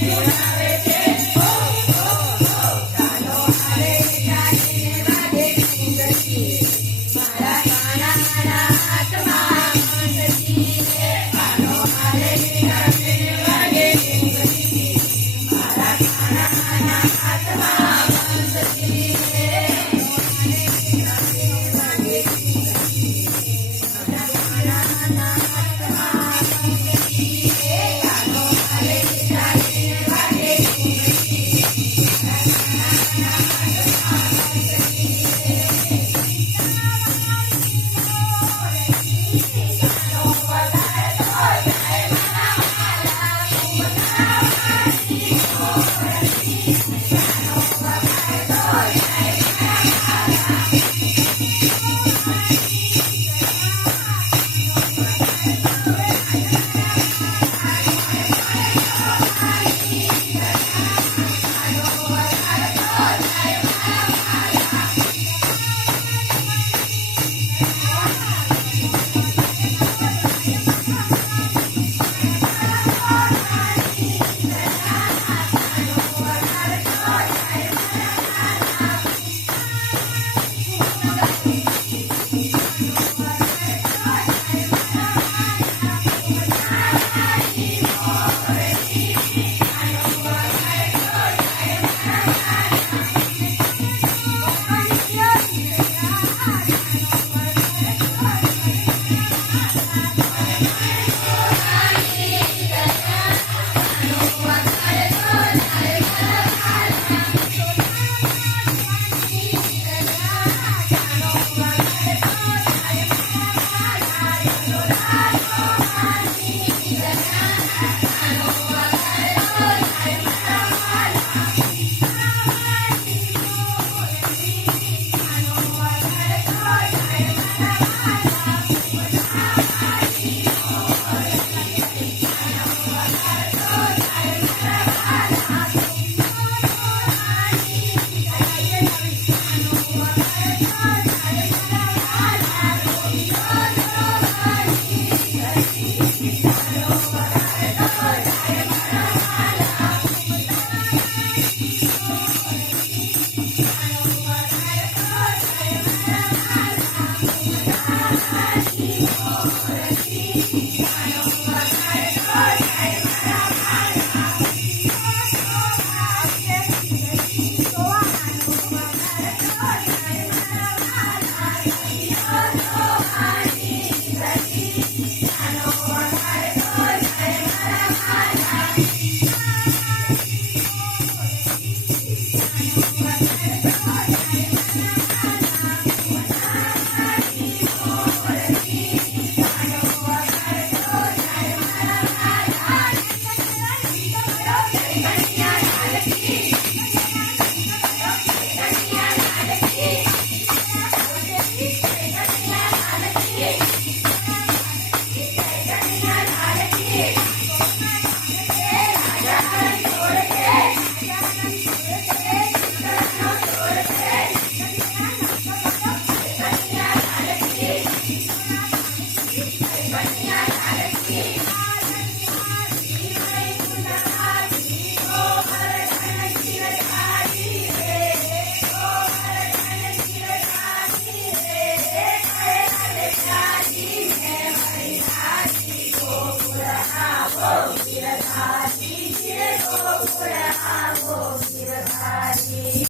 Yeah. life. Yeah.